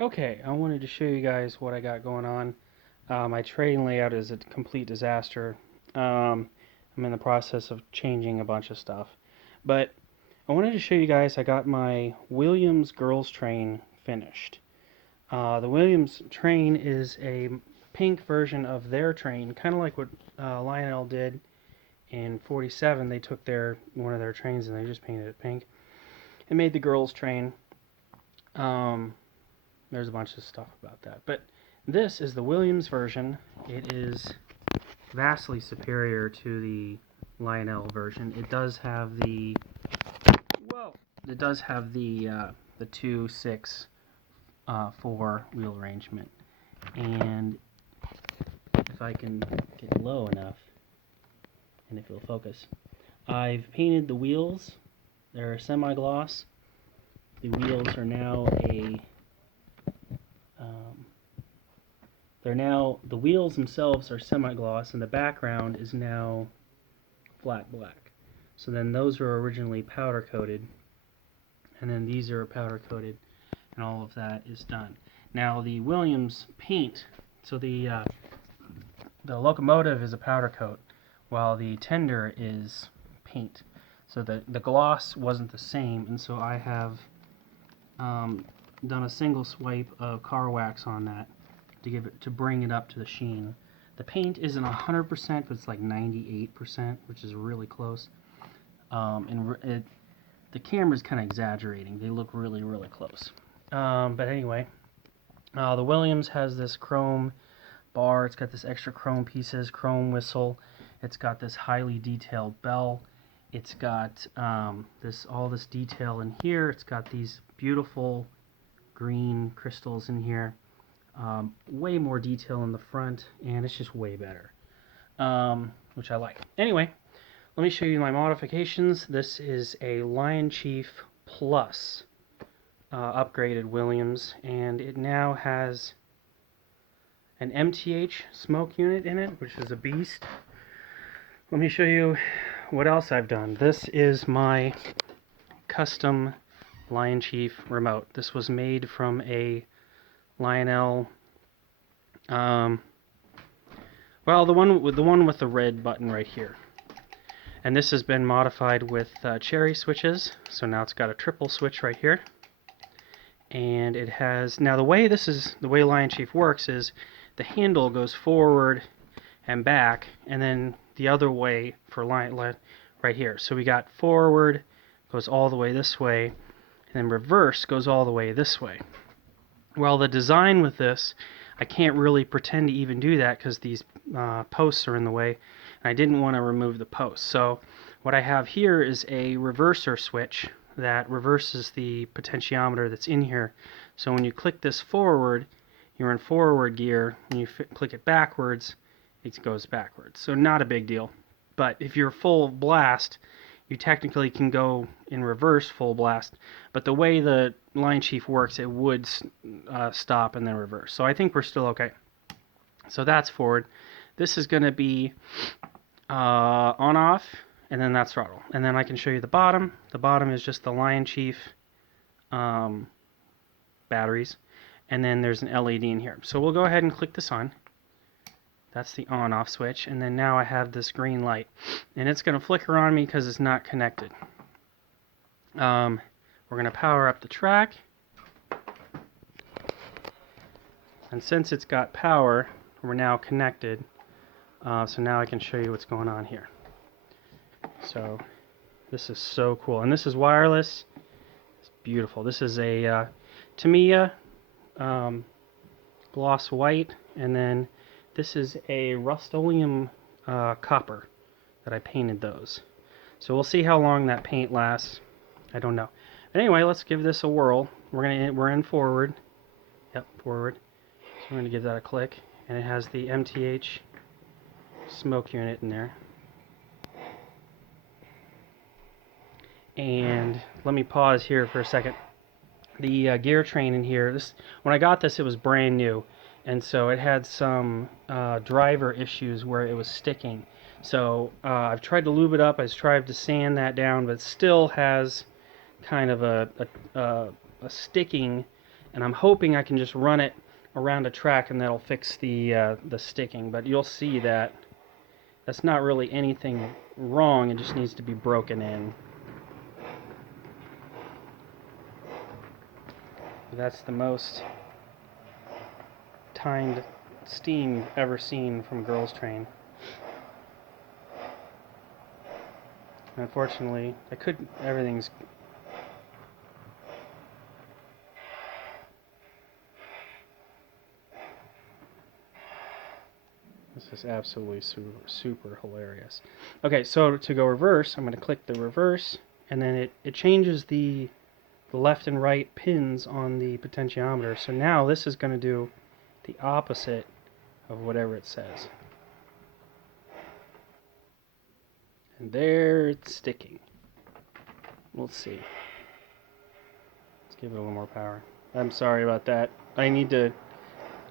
Okay, I wanted to show you guys what I got going on. My trading layout is a complete disaster. I'm in the process of changing a bunch of stuff. But I wanted to show you guys I got my Williams girls train finished. The Williams train is a pink version of their train, kind of like what Lionel did in 47. They took one of their trains and they just painted it pink and made the girls train. There's a bunch of stuff about that. But this is the Williams version. It is vastly superior to the Lionel version. It does have the the 2, 6, 4 wheel arrangement. And if I can get low enough, and if it'll focus, I've painted the wheels. They're semi-gloss. The wheels are now the wheels themselves are semi-gloss, and the background is now flat black. So then those were originally powder coated, and then these are powder coated, and all of that is done. Now the Williams paint, so the locomotive is a powder coat, while the tender is paint. So the gloss wasn't the same, and so I have done a single swipe of car wax on that to bring it up to the sheen. The paint isn't 100%, but it's like 98%, which is really close. The camera's kind of exaggerating. They look really, really close. But anyway, the Williams has this chrome bar. It's got this extra chrome pieces, chrome whistle. It's got this highly detailed bell. It's got all this detail in here. It's got these beautiful green crystals in here. Way more detail in the front, and it's just way better, which I like. Anyway, let me show you my modifications. This is a Lionchief Plus upgraded Williams, and it now has an MTH smoke unit in it, which is a beast. Let me show you what else I've done. This is my custom Lionchief remote. This was made from a Lionel, well, the one with the red button right here, and this has been modified with cherry switches. So now it's got a triple switch right here, and it has the way Lionchief works is the handle goes forward and back, and then the other way for right here. So we got forward goes all the way this way, and then reverse goes all the way this way. Well, the design with this, I can't really pretend to even do that because these posts are in the way, and I didn't want to remove the posts. So what I have here is a reverser switch that reverses the potentiometer that's in here. So when you click this forward, you're in forward gear. When you click it backwards, it goes backwards. So not a big deal. But if you're full blast, you technically can go in reverse full blast, but the way the Lionchief works, it would stop and then reverse. So I think we're still okay. So that's forward. This is going to be on-off, and then that's throttle. And then I can show you the bottom. The bottom is just the Lionchief batteries, and then there's an LED in here. So we'll go ahead and click this on. That's the on-off switch, and then now I have this green light, and it's going to flicker on me because it's not connected. We're going to power up the track, and since it's got power, we're now connected. So now I can show you what's going on here. So this is so cool, and this is wireless. It's beautiful. This is a Tamiya gloss white, and then this is a Rust-Oleum copper that I painted those. So we'll see how long that paint lasts. I don't know. But anyway, let's give this a whirl. We're in forward. Yep, forward. So we're gonna give that a click, and it has the MTH smoke unit in there. And let me pause here for a second. The gear train in here. When I got this, it was brand new. And so it had some driver issues where it was sticking. So I've tried to lube it up. I've tried to sand that down, but it still has kind of a sticking and I'm hoping I can just run it around a track and that'll fix the sticking. But you'll see that that's not really anything wrong, it just needs to be broken in. That's the most timed steam ever seen from a girls' train. Unfortunately, everything's... This is absolutely super hilarious. Okay, so to go reverse, I'm going to click the reverse, and then it changes the left and right pins on the potentiometer. So now this is going to do the opposite of whatever it says. And there it's sticking. We'll see. Let's give it a little more power. I'm sorry about that.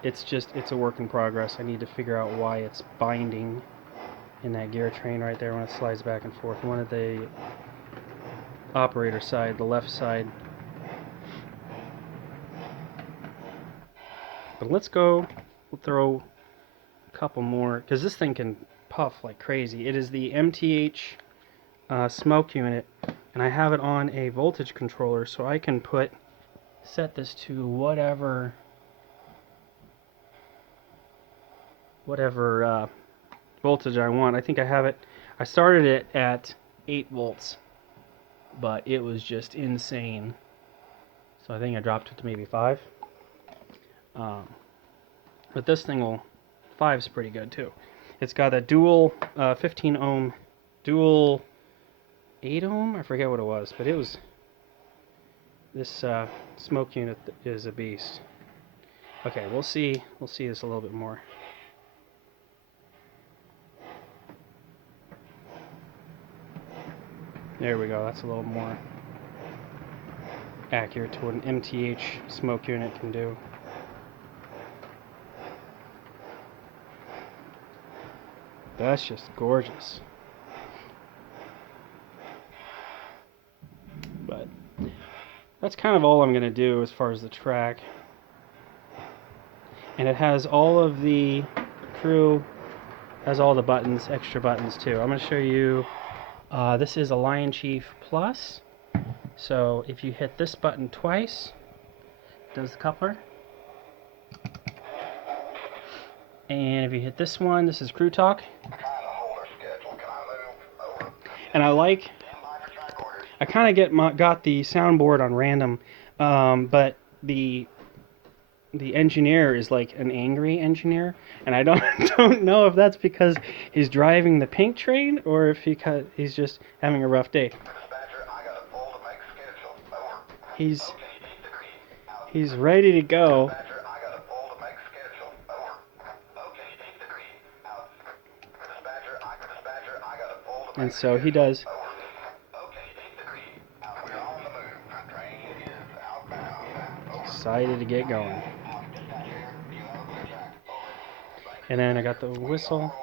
It's a work in progress. I need to figure out why it's binding in that gear train right there when it slides back and forth. One of the operator side, the left side. But let's go, we'll throw a couple more, because this thing can puff like crazy. It is the MTH smoke unit, and I have it on a voltage controller, so I can set this to whatever voltage I want. I think I started it at 8 volts, but it was just insane. So I think I dropped it to maybe 5. But this thing 5's pretty good too. It's got a dual 15 ohm, dual 8 ohm, I forget what it was, but this smoke unit is a beast. Okay, we'll see this a little bit more. There we go, that's a little more accurate to what an MTH smoke unit can do. That's just gorgeous. But that's kind of all I'm going to do as far as the track. And it has all of the crew, has all the buttons, extra buttons too. I'm going to show you, this is a Lionchief Plus. So if you hit this button twice, it does the coupler. And if you hit this one, this is Crew Talk. And I kind of got the soundboard on random, but the engineer is like an angry engineer, and I don't know if that's because he's driving the pink train or if he's just having a rough day. He's ready to go. And so he does. Excited to get going. And then I got the whistle.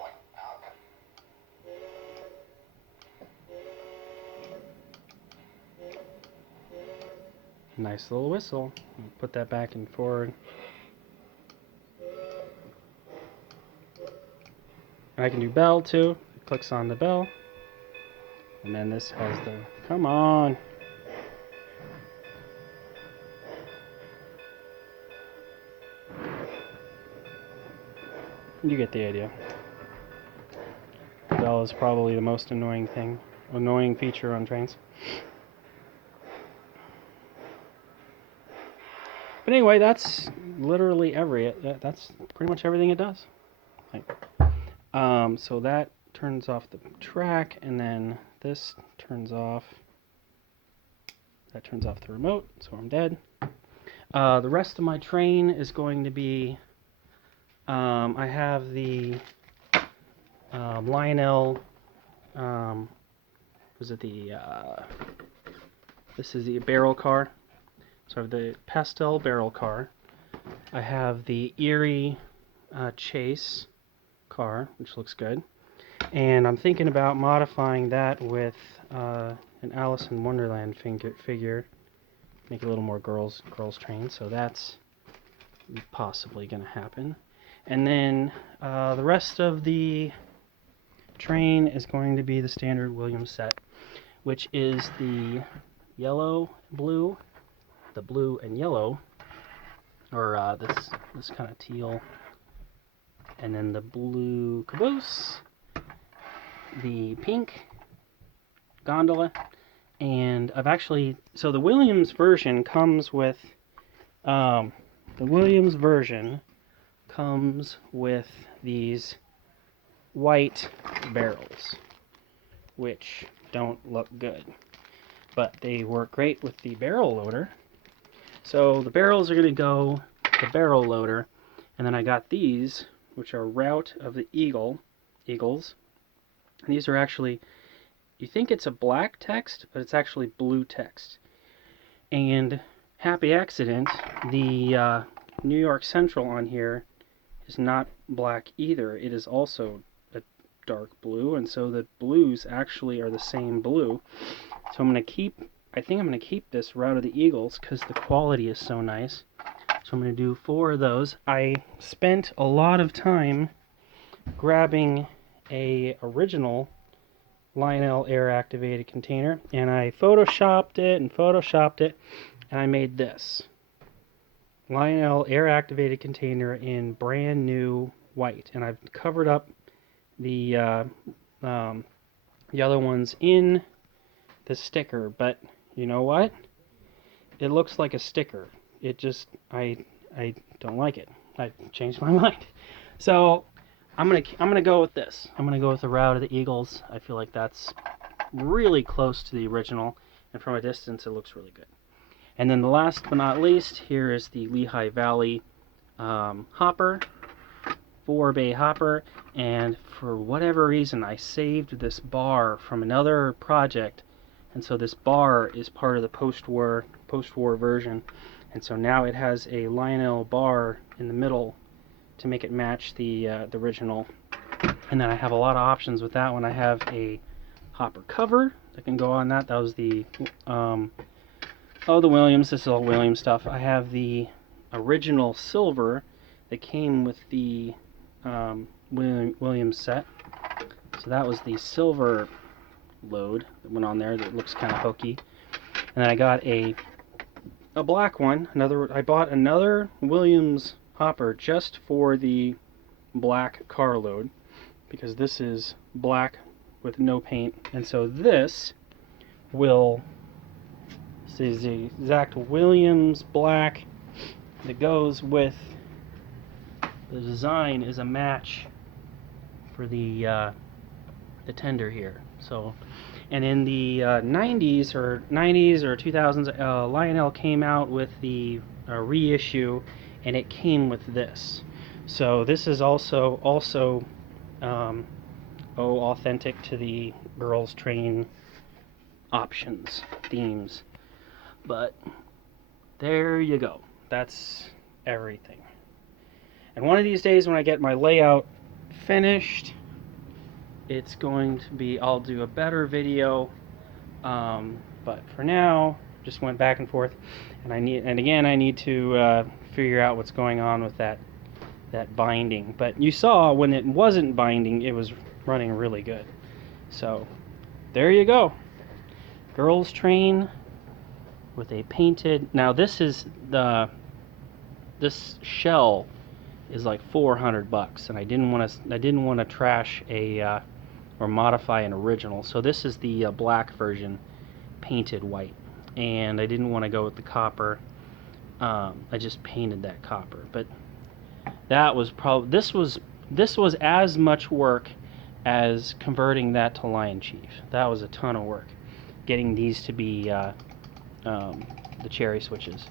Nice little whistle. Put that back and forward. And I can do bell too. It clicks on the bell. And then this has the, come on. You get the idea. The bell is probably the most annoying feature on trains. But anyway, that's literally that's pretty much everything it does. So that turns off the track, and then this turns off. That turns off the remote, so I'm dead. The rest of my train is going to be, I have the Lionel, this is the barrel car. So I have the pastel barrel car. I have the Erie Chase car, which looks good. And I'm thinking about modifying that with an Alice in Wonderland figure. make it a little more girls train. So that's possibly going to happen. And then the rest of the train is going to be the standard Williams set, which is the yellow, blue, the blue and yellow, or this kind of teal, and then the blue caboose, the pink gondola, and I've actually, so the Williams version comes with these white barrels, which don't look good, but they work great with the barrel loader. So the barrels are going to go to the barrel loader, and then I got these, which are Route of the Eagles. And these are actually, you think it's a black text, but it's actually blue text. And happy accident, the New York Central on here is not black either. It is also a dark blue, and so the blues actually are the same blue. So I think I'm going to keep this Route of the Eagles because the quality is so nice. So I'm going to do 4 of those. I spent a lot of time grabbing a original Lionel air activated container, and I photoshopped it, and I made this Lionel air activated container in brand new white, and I've covered up the other ones in the sticker, but you know what? It looks like a sticker. It just, I don't like it. I changed my mind. So I'm gonna go with this. I'm gonna go with the Route of the Eagles. I feel like that's really close to the original, and from a distance it looks really good. And then the last but not least, here is the Lehigh Valley hopper, 4-bay hopper, and for whatever reason I saved this bar from another project, and so this bar is part of the post-war version, and so now it has a Lionel bar in the middle to make it match the original. And then I have a lot of options with that one. I have a hopper cover that can go on that. That was the the Williams. This is all Williams stuff. I have the original silver that came with the Williams set. So that was the silver load that went on there that looks kind of hokey. And then I got a black one. I bought another Williams hopper just for the black car load, because this is black with no paint, and so this is the exact Williams black that goes with the design, is a match for the tender here. So, and in the 90s or 2000s, Lionel came out with the reissue, and it came with this. So this is also authentic to the girls train options, themes. But there you go. That's everything. And one of these days when I get my layout finished, it's going to be, I'll do a better video. But for now, just went back and forth, and I need to figure out what's going on with that binding. But you saw when it wasn't binding, it was running really good. So there you go. Girls train with a painted. Now this shell is like $400, and I didn't want to trash or modify an original. So this is the black version, painted white, and I didn't want to go with the copper. I just painted that copper, but that was probably this was as much work as converting that to Lionchief. That was a ton of work, getting these to be the cherry switches,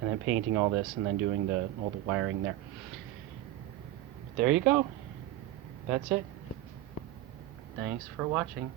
and then painting all this, and then doing all the wiring there. There you go. That's it. Thanks for watching.